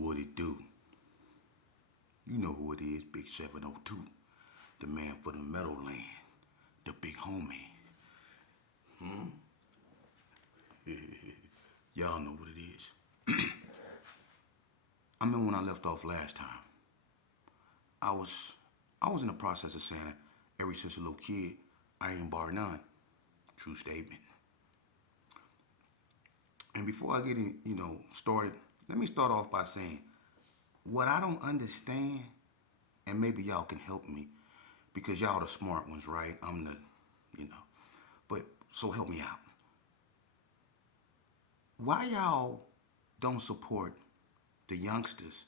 What it do? You know who it is, Big 702. The man for the Meadowland. The big homie. Y'all know what it is. I remember when I left off last time. I was in the process of saying that ever since a little kid, I ain't bar none. True statement. And before I get started, let me start off by saying what I don't understand, and maybe y'all can help me, because y'all the smart ones, right? I'm the, but so help me out. Why y'all don't support the youngsters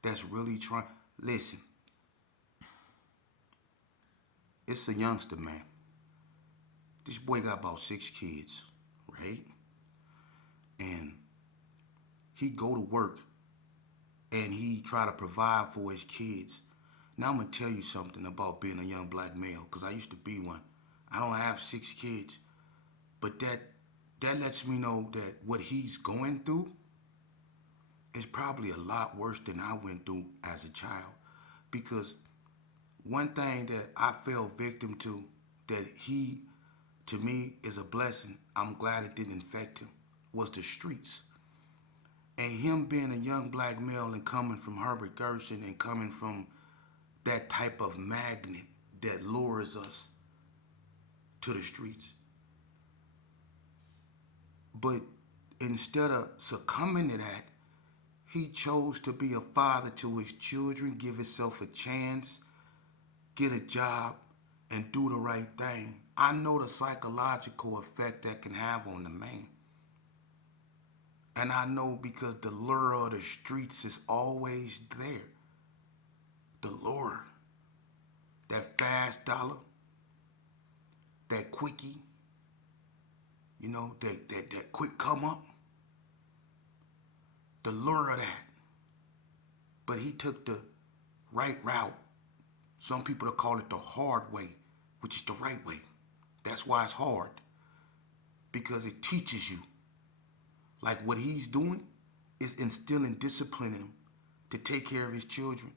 that's really trying? Listen, it's a youngster, man. This boy got about 6 kids, right? And he go to work and he try to provide for his kids. Now I'm gonna tell you something about being a young black male, because I used to be one. I don't have 6 kids, but that lets me know that what he's going through is probably a lot worse than I went through as a child. Because one thing that I fell victim to, that he, to me, is a blessing, I'm glad it didn't infect him, was the streets. And him being a young black male and coming from Herbert Gershon and coming from that type of magnet that lures us to the streets. But instead of succumbing to that, he chose to be a father to his children, give himself a chance, get a job, and do the right thing. I know the psychological effect that can have on the man. And I know because the lure of the streets is always there. The lure. That fast dollar. That quickie. That quick come up. The lure of that. But he took the right route. Some people call it the hard way, which is the right way. That's why it's hard. Because it teaches you. Like what he's doing is instilling discipline in him to take care of his children.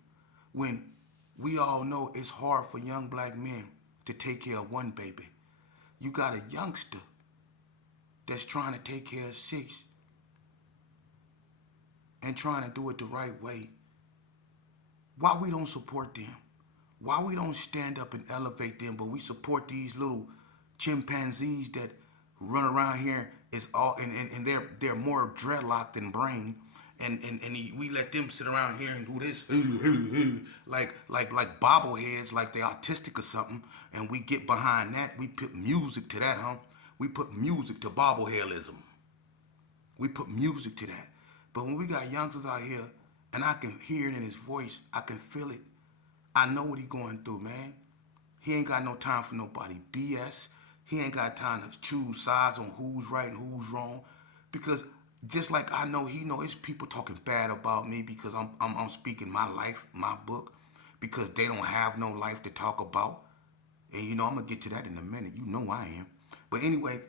When we all know it's hard for young black men to take care of one baby. You got a youngster that's trying to take care of 6 and trying to do it the right way. Why we don't support them? Why we don't stand up and elevate them, but we support these little chimpanzees that run around here is all and they're more dreadlocked than brain, and we let them sit around here and do this like bobbleheads, like they autistic or something, and we get behind that. We put music to that, huh? We put music to bobbleheadism. We put music to that. But when we got youngsters out here, and I can hear it in his voice, I can feel it. I know what he going through, man. He ain't got no time for nobody BS. He ain't got time to choose sides on who's right and who's wrong. Because just like I know, he know it's people talking bad about me because I'm speaking my life, my book, because they don't have no life to talk about. And I'm gonna get to that in a minute. You know I am. But anyway,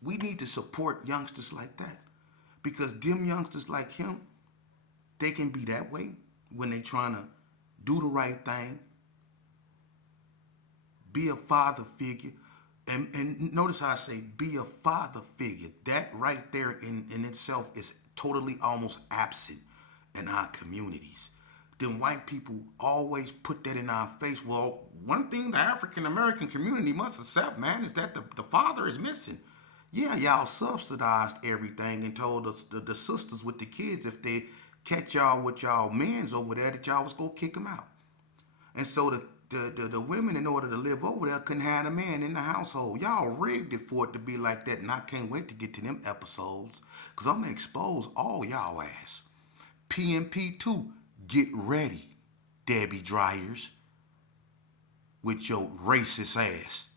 we need to support youngsters like that. Because them youngsters like him, they can be that way when they trying to do the right thing, be a father figure. And notice how I say be a father figure. That right there in itself is totally almost absent in our communities. Then white people always put that in our face. Well, one thing the African American community must accept, man, is that the father is missing. Yeah, y'all subsidized everything and told us the sisters with the kids, if they catch y'all with y'all men's over there, that y'all was gonna kick them out. And so the women, in order to live over there, couldn't have a man in the household. Y'all rigged it for it to be like that, and I can't wait to get to them episodes, because I'm going to expose all y'all ass. PMP2, get ready, Debbie Dryers, with your racist ass.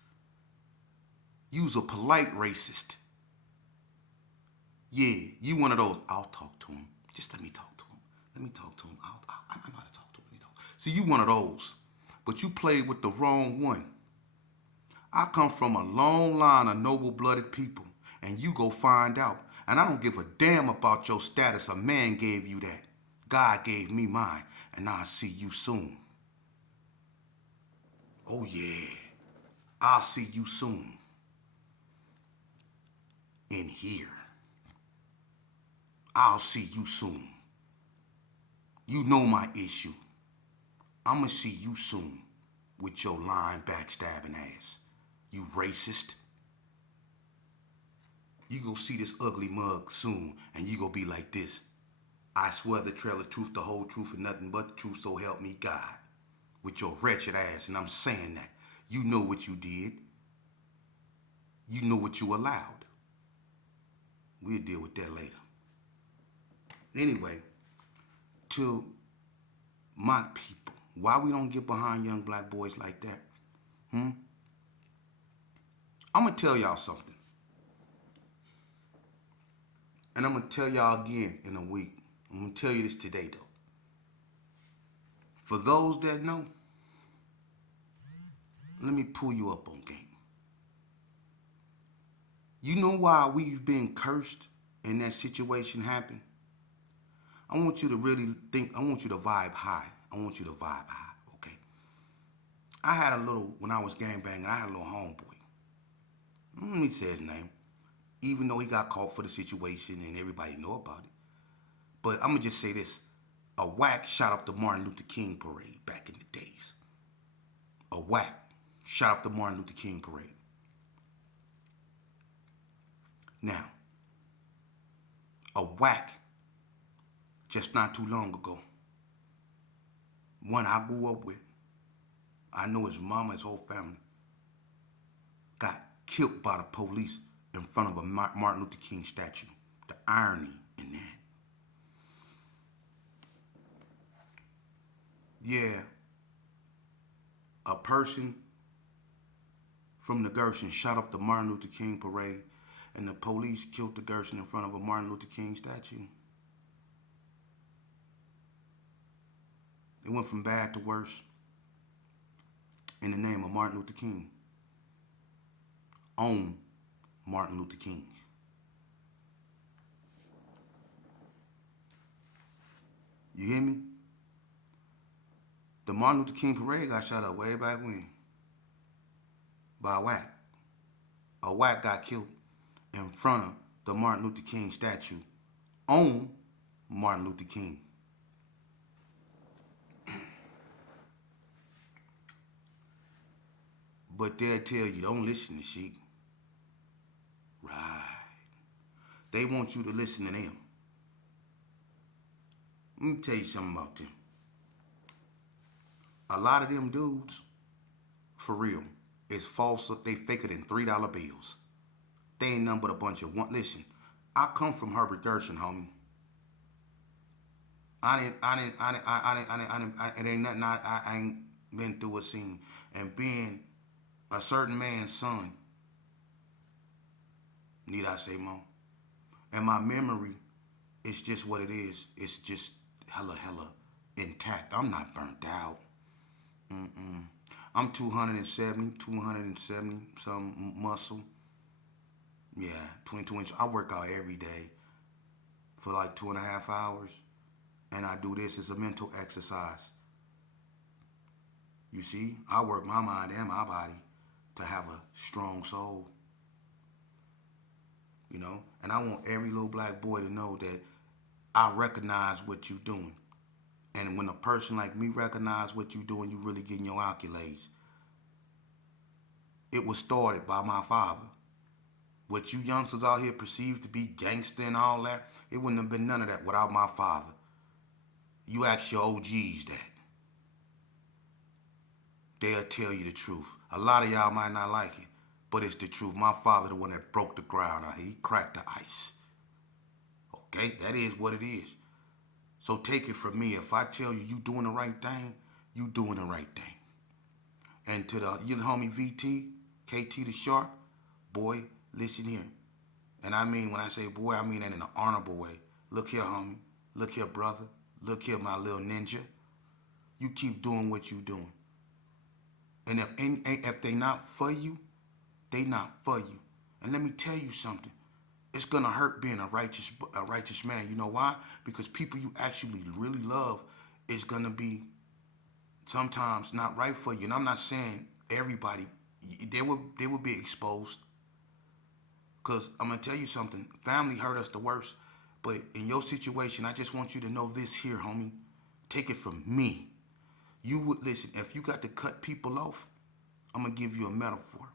You's a polite racist. Yeah, you one of those. I'll talk to him. Just let me talk to him. Let me talk to him. I know how to talk to him. See, you one of those. But you played with the wrong one. I come from a long line of noble-blooded people, and you go find out. And I don't give a damn about your status. A man gave you that. God gave me mine. And I'll see you soon. Oh, yeah. I'll see you soon. In here. I'll see you soon. You know my issue. I'ma see you soon with your lying, backstabbing ass. You racist. You gonna see this ugly mug soon, and you gonna be like this. I swear the trail of truth, the whole truth, and nothing but the truth, so help me God. With your wretched ass, and I'm saying that. You know what you did. You know what you allowed. We'll deal with that later. Anyway, to my people, why we don't get behind young black boys like that? I'm gonna tell y'all something. And I'm gonna tell y'all again in a week. I'm gonna tell you this today though. For those that know, let me pull you up on game. You know why we've been cursed and that situation happened? I want you to really think, I want you to vibe high. I want you to vibe high, okay? I had a little, when I was gangbanging, I had a little homeboy. Let me say his name. Even though he got caught for the situation and everybody know about it. But I'm going to just say this. A whack shot up the Martin Luther King parade back in the days. A whack shot up the Martin Luther King parade. Now, a whack, just not too long ago, one I grew up with, I know his mama, his whole family, got killed by the police in front of a Martin Luther King statue. The irony in that. Yeah, a person from the Gerson shot up the Martin Luther King parade, and the police killed the Gerson in front of a Martin Luther King statue. It went from bad to worse in the name of Martin Luther King. On Martin Luther King. You hear me? The Martin Luther King parade got shot up way back when by a whack. A whack got killed in front of the Martin Luther King statue on Martin Luther King. But they'll tell you, don't listen to Sheik. Right. They want you to listen to them. Let me tell you something about them. A lot of them dudes, for real, is false. They faker than $3 bills. They ain't nothing but a bunch of one. Listen, I come from Herbert Gershon, homie. It ain't nothing. I ain't been through a scene, and being a certain man's son. Need I say more? And my memory, it's just what it is. It's just hella intact. I'm not burnt out. I'm 270 some muscle. Yeah, 22 inch. I work out every day for like 2.5 hours. And I do this as a mental exercise. You see, I work my mind and my body to have a strong soul. You know? And I want every little black boy to know that I recognize what you're doing. And when a person like me recognize what you're doing, you really getting your accolades. It was started by my father. What you youngsters out here perceive to be gangster and all that, it wouldn't have been none of that without my father. You ask your OGs that. They'll tell you the truth. A lot of y'all might not like it, but it's the truth. My father, the one that broke the ground out here, he cracked the ice. Okay, that is what it is. So take it from me. If I tell you doing the right thing, you doing the right thing. And to the you homie VT, KT the Shark, boy, listen here. And I mean, when I say boy, I mean that in an honorable way. Look here, homie. Look here, brother. Look here, my little ninja. You keep doing what you doing. And if they not for you, they not for you. And let me tell you something. It's gonna hurt being a righteous man. You know why? Because people you actually really love is gonna be sometimes not right for you. And I'm not saying everybody they will be exposed. Cause I'm gonna tell you something. Family hurt us the worst. But in your situation, I just want you to know this here, homie. Take it from me. You would listen, if you got to cut people off, I'm gonna give you a metaphor.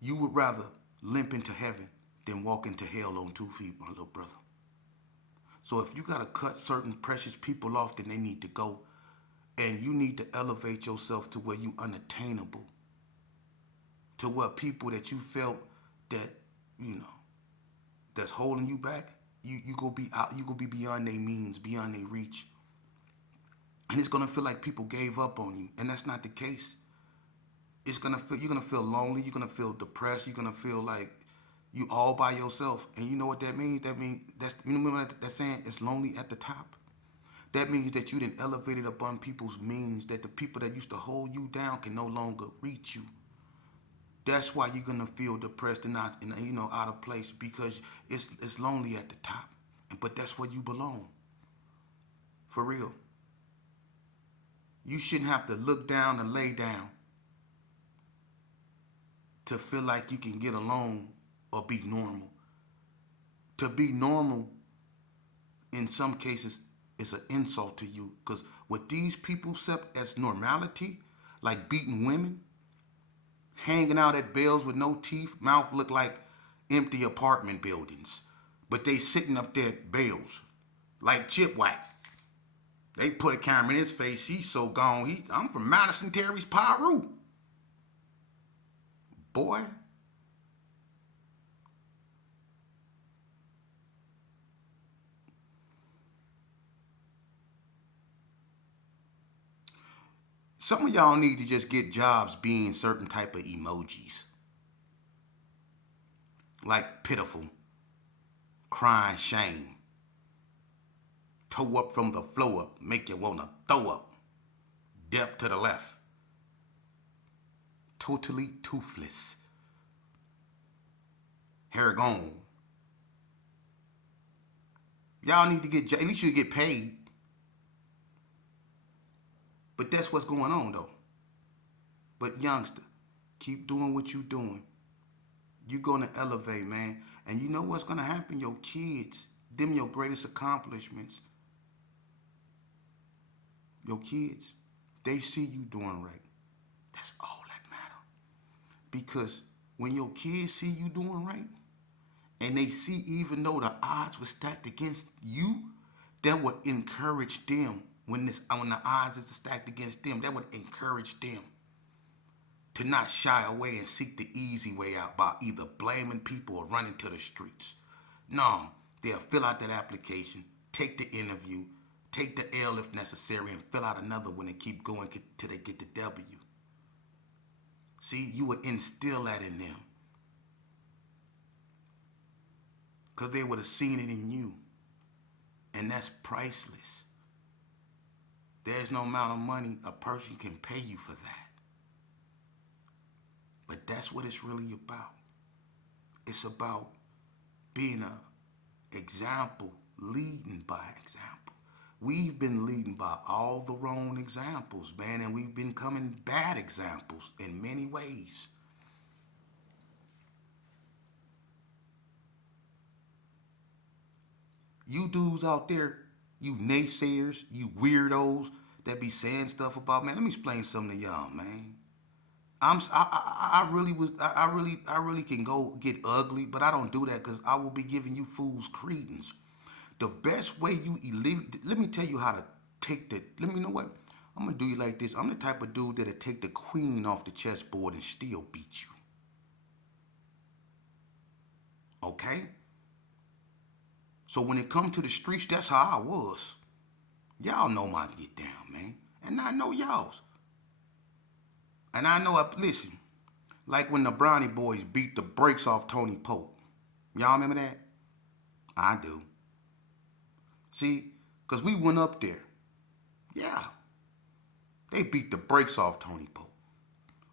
You would rather limp into heaven than walk into hell on 2 feet, my little brother. So if you gotta cut certain precious people off, then they need to go. And you need to elevate yourself to where you unattainable. To where people that you felt that, you know, that's holding you back, you go be out, you go be beyond their means, beyond their reach. And it's gonna feel like people gave up on you. And that's not the case. You're gonna feel lonely, you're gonna feel depressed, you're gonna feel like you all by yourself. And you know what that means? That means that's you know that saying it's lonely at the top. That means that you didn't elevate it upon people's means, that the people that used to hold you down can no longer reach you. That's why you're gonna feel depressed and not, out of place because it's lonely at the top. But that's where you belong, for real. You shouldn't have to look down and lay down to feel like you can get along or be normal. To be normal, in some cases, is an insult to you. Because what these people accept as normality, like beating women, hanging out at bales with no teeth, mouth look like empty apartment buildings. But they sitting up there at bales, like Chipwhack. They put a camera in his face. He's so gone. I'm from Madison Terry's Piru. Boy. Some of y'all need to just get jobs being certain type of emojis. Like pitiful, crying shame, toe up from the floor up, make you wanna throw up, deaf to the left, totally toothless, hair gone. Y'all need to at least you get paid. But that's what's going on though. But youngster, keep doing what you doing. You're gonna elevate, man. And you know what's gonna happen? Your kids, them your greatest accomplishments. Your kids, they see you doing right. That's all that matter. Because when your kids see you doing right, and they see even though the odds were stacked against you, that would encourage them when the odds is stacked against them. That would encourage them to not shy away and seek the easy way out by either blaming people or running to the streets. No, they'll fill out that application, take the interview, take the L if necessary, and fill out another one and keep going till they get the W. See, you would instill that in them. Because they would have seen it in you. And that's priceless. There's no amount of money a person can pay you for that. But that's what it's really about. It's about being an example, leading by example. We've been leading by all the wrong examples, man, and we've been becoming bad examples in many ways. You dudes out there, you naysayers, you weirdos that be saying stuff about, man, let me explain something to y'all, man. I really can go get ugly, but I don't do that because I will be giving you fools credence. The best way let me tell you how to take let me know what, I'm gonna do you like this. I'm the type of dude that'll take the queen off the chessboard and still beat you. Okay? So when it come to the streets, that's how I was. Y'all know my get down, man. And I know y'all's. And I know, listen, like when the Brownie Boys beat the brakes off Tony Pope. Y'all remember that? I do. See, because we went up there. Yeah. They beat the brakes off Tony Pope.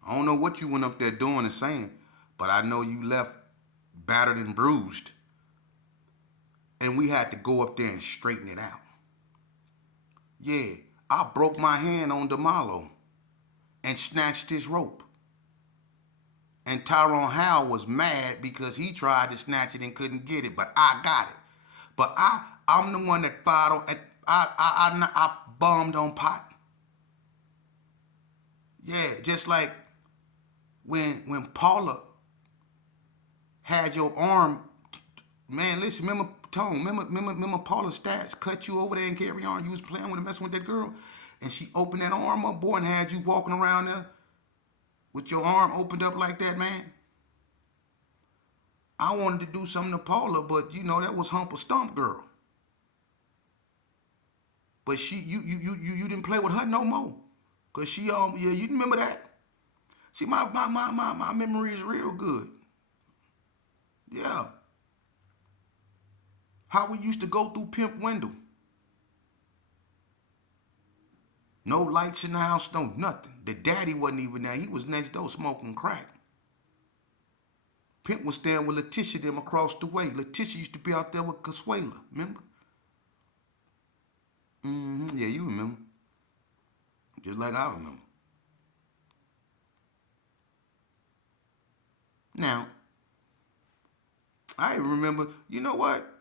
I don't know what you went up there doing and saying, but I know you left battered and bruised. And we had to go up there and straighten it out. Yeah, I broke my hand on DeMalo and snatched his rope. And Tyrone Howe was mad because he tried to snatch it and couldn't get it, but I got it. But I'm the one that fired on, I bombed on Pot. Yeah, just like when Paula had your arm, man, listen, remember Tone, remember Paula's stats cut you over there and carry on. You was playing with her, messing with that girl, and she opened that arm up, boy, and had you walking around there with your arm opened up like that, man. I wanted to do something to Paula, but you know that was Hump or Stump girl. But you didn't play with her no more, cause she yeah, you remember that? See, my memory is real good. Yeah. How we used to go through Pimp Window. No lights in the house, no nothing. The daddy wasn't even there. He was next door smoking crack. Pimp was staying with Letitia them across the way. Letitia used to be out there with Consuela, remember? Yeah, you remember. Just like I remember. Now, I remember, you know what?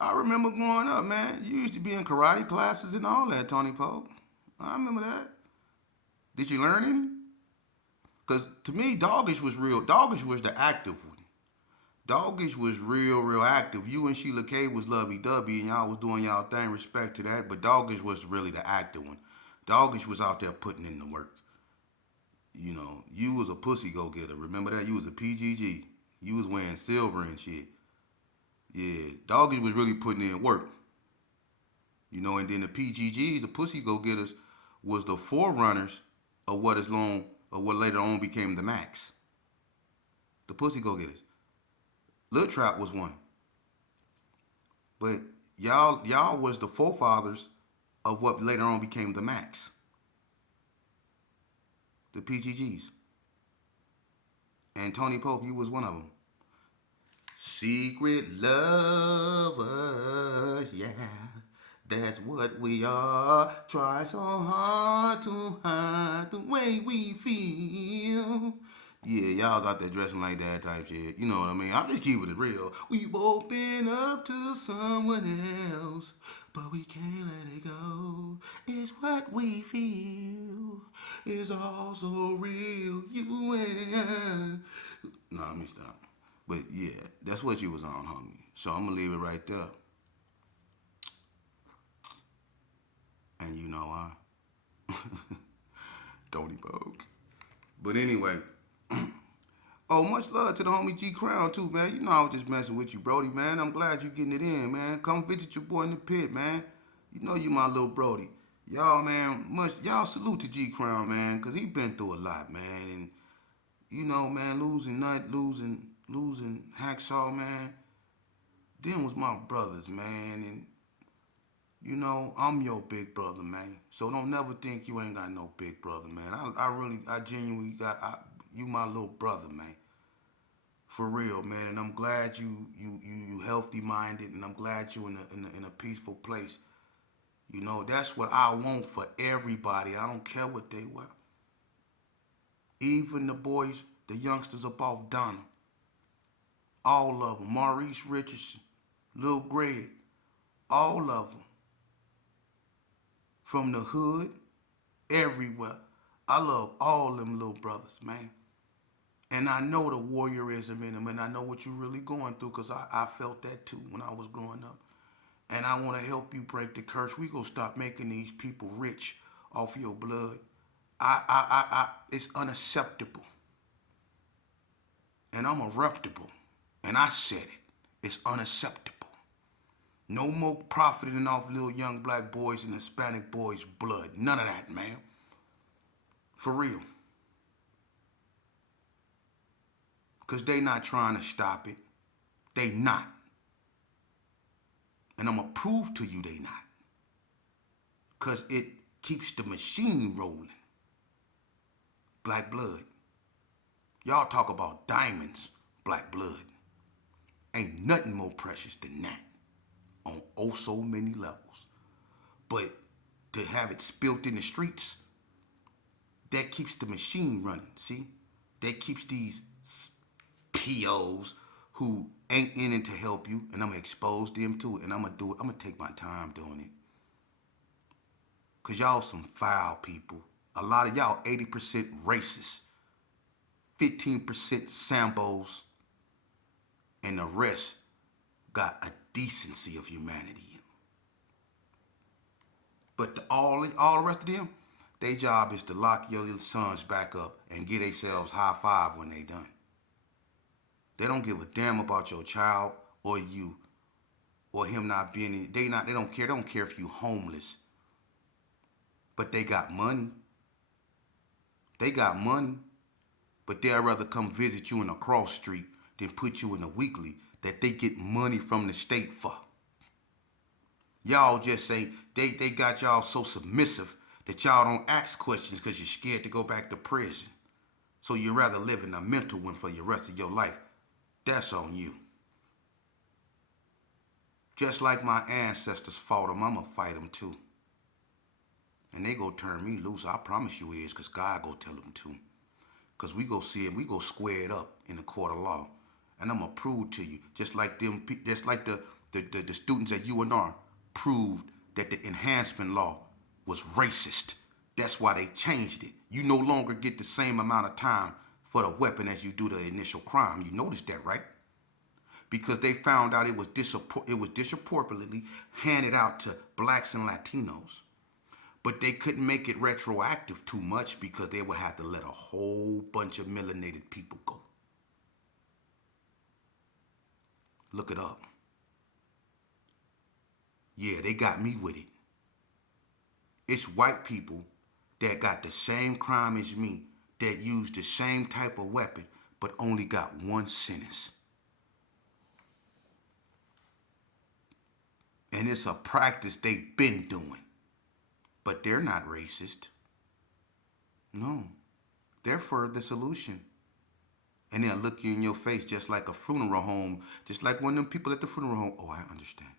I remember growing up, man. You used to be in karate classes and all that, Tony Pope. I remember that. Did you learn any? Because to me, Doggish was real. Doggish was the active one. Doggish was real active. You and Sheila K was lovey-dovey and y'all was doing y'all thing, respect to that. But Doggish was really the active one. Doggish was out there putting in the work. You know, you was a pussy go-getter. Remember that? You was a PGG. You was wearing silver and shit. Yeah, Doggish was really putting in work. You know, and then the PGGs, the pussy go-getters, was the forerunners of what later on became the Max. The pussy go-getters. Lil Trap was one. But y'all was the forefathers of what later on became the Max. The PGGs. And Tony Pope, you was one of them. Secret lovers, yeah. That's what we are. Try so hard to hide the way we feel. Yeah, y'all was out there dressing like that type shit. You know what I mean? I'm just keeping it real. We both been up to someone else, but we can't let it go. It's what we feel. It's all so real. You and no, let me stop. But yeah, that's what you was on, homie. So I'm gonna leave it right there. And you know why? Tony Poke. But anyway, oh, much love to the homie G Crown too, man. You know I was just messing with you, Brody, man. I'm glad you getting it in, man. Come visit your boy in the pit, man. You know you my little Brody. Y'all, man, y'all salute to G Crown, man, cause he been through a lot, man. And you know, man, losing Nut, losing Hacksaw, man. Them was my brothers, man, and you know, I'm your big brother, man. So don't never think you ain't got no big brother, man. I genuinely you my little brother, man. For real, man. And I'm glad you healthy minded, and I'm glad you in a peaceful place. You know, that's what I want for everybody. I don't care what they were. Even the boys, the youngsters up off Donna. All of them. Maurice Richardson, Lil Greg, all of them. From the hood, everywhere. I love all them little brothers, man. And I know the warriorism in them, and I know what you're really going through, because I felt that too when I was growing up. And I want to help you break the curse. We gonna stop making these people rich off your blood. It's unacceptable. And I'm eruptible. And I said it. It's unacceptable. No more profiting off little young black boys and Hispanic boys' blood. None of that, man. For real. Because they not trying to stop it. They not. And I'm going to prove to you they not. Because it keeps the machine rolling. Black blood. Y'all talk about diamonds, black blood. Ain't nothing more precious than that on oh so many levels. But to have it spilled in the streets, that keeps the machine running, see? That keeps these POs who ain't in it to help you, and I'm gonna expose them to it, and I'm gonna do it. I'm gonna take my time doing it. Cause y'all some foul people. A lot of y'all 80% racist, 15% Sambos, and the rest got a decency of humanity. But all the rest of them, their job is to lock your little sons back up and get themselves high five when they done. They don't give a damn about your child or you or him not being in. They don't care. They don't care if you homeless. But they got money. They got money. But they'd rather come visit you in a cross street than put you in a weekly that they get money from the state for. Y'all just say they got y'all so submissive that y'all don't ask questions because you're scared to go back to prison. So you'd rather live in a mental one for the rest of your life. That's on you. Just like my ancestors fought them, I'ma fight them too. And they go turn me loose, I promise you is, because God go tell them to. Because we go see it, we go square it up in the court of law. And I'm going to prove to you, just like them, just like the students at UNR proved that the enhancement law was racist. That's why they changed it. You no longer get the same amount of time for the weapon as you do the initial crime. You noticed that, right? Because they found out it was disproportionately handed out to blacks and Latinos. But they couldn't make it retroactive too much because they would have to let a whole bunch of melanated people go. Look it up. Yeah, they got me with it. It's white people that got the same crime as me that used the same type of weapon but only got one sentence. And it's a practice they've been doing. But they're not racist. No. They're for the solution. And they'll look you in your face just like a funeral home, just like one of them people at the funeral home. Oh, I understand.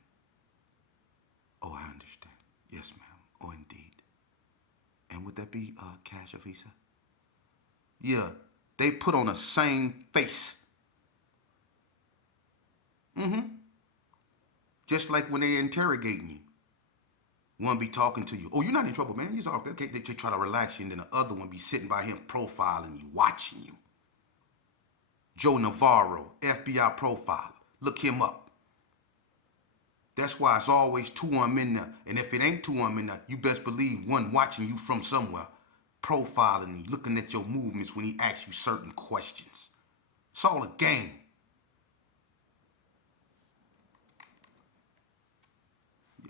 Oh, I understand. Yes, ma'am. Oh, indeed. And would that be cash or Visa? Yeah, they put on the same face. Just like when they interrogating you. One be talking to you. Oh, you're not in trouble, man. You're all okay. They try to relax you, and then the other one be sitting by him profiling you, watching you. Joe Navarro, FBI profiler. Look him up. That's why it's always two of them in there. And if it ain't two of them in there, you best believe one watching you from somewhere, profiling you, looking at your movements when he asks you certain questions. It's all a game.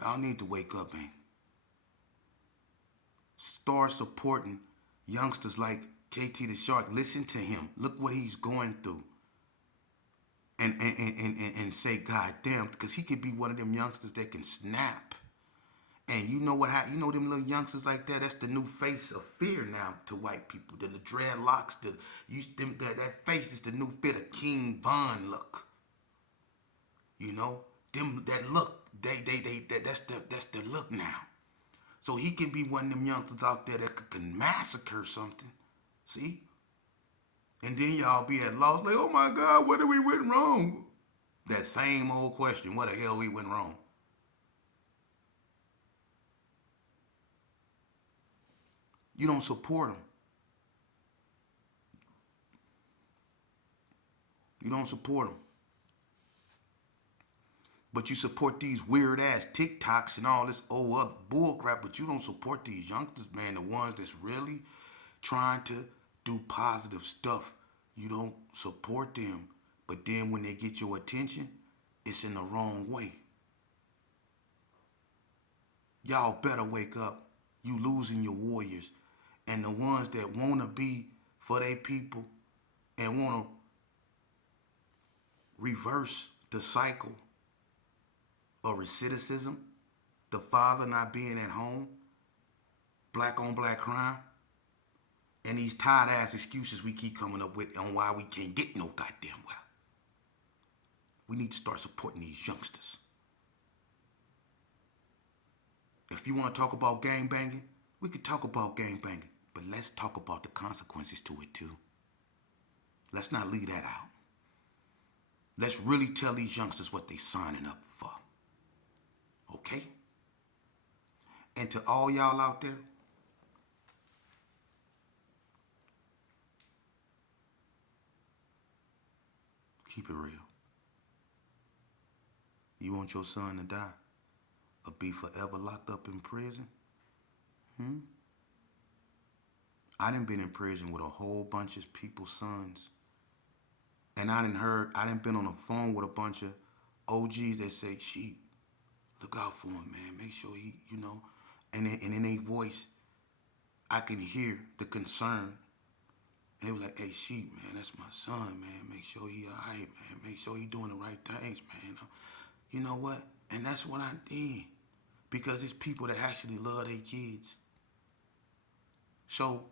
Y'all need to wake up, man. Start supporting youngsters like KT the Shark. Listen to him. Look what he's going through. And say, God damn, because he could be one of them youngsters that can snap. And you know what happened? You know them little youngsters like that? That's the new face of fear now to white people. The dreadlocks, that face is the new fit of King Von look. You know? That look, that's the look now. So he can be one of them youngsters out there that can massacre something. See? And then y'all be at loss, like, oh my God, what did we went wrong? That same old question, what the hell we went wrong? You don't support them. You don't support them. But you support these weird ass TikToks and all this old other bullcrap, but you don't support these youngsters, man, the ones that's really trying to do positive stuff. You don't support them. But then when they get your attention, it's in the wrong way. Y'all better wake up. You losing your warriors. And the ones that want to be for their people and want to reverse the cycle of recidivism, the father not being at home, black on black crime, and these tired ass excuses we keep coming up with on why we can't get no goddamn well. We need to start supporting these youngsters. If you want to talk about gang banging, we could talk about gang banging, but let's talk about the consequences to it too. Let's not leave that out. Let's really tell these youngsters what they signing up for. Okay? And to all y'all out there, keep it real. You want your son to die or be forever locked up in prison? I done been in prison with a whole bunch of people's sons. And I done been on the phone with a bunch of OGs that say, Sheep, look out for him, man. Make sure he, and in their voice, I can hear the concern. And they was like, hey, Sheep, man, that's my son, man. Make sure he all right, man. Make sure he doing the right things, man. You know what? And that's what I did. Because it's people that actually love their kids. So,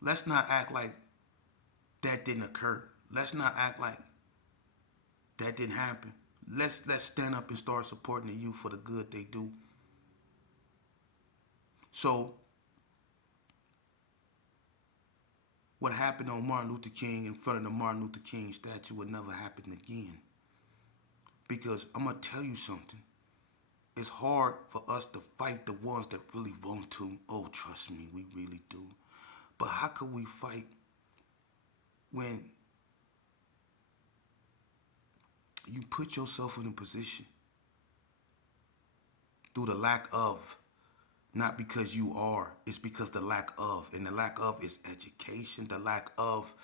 let's not act like that didn't occur. Let's not act like that didn't happen. Let's stand up and start supporting the youth for the good they do. So, what happened on Martin Luther King in front of the Martin Luther King statue would never happen again. Because I'm going to tell you something. It's hard for us to fight the ones that really want to. Oh, trust me, we really do. But how could we fight when you put yourself in a position through the lack of, not because you are, it's because the lack of. And the lack of is education, the lack of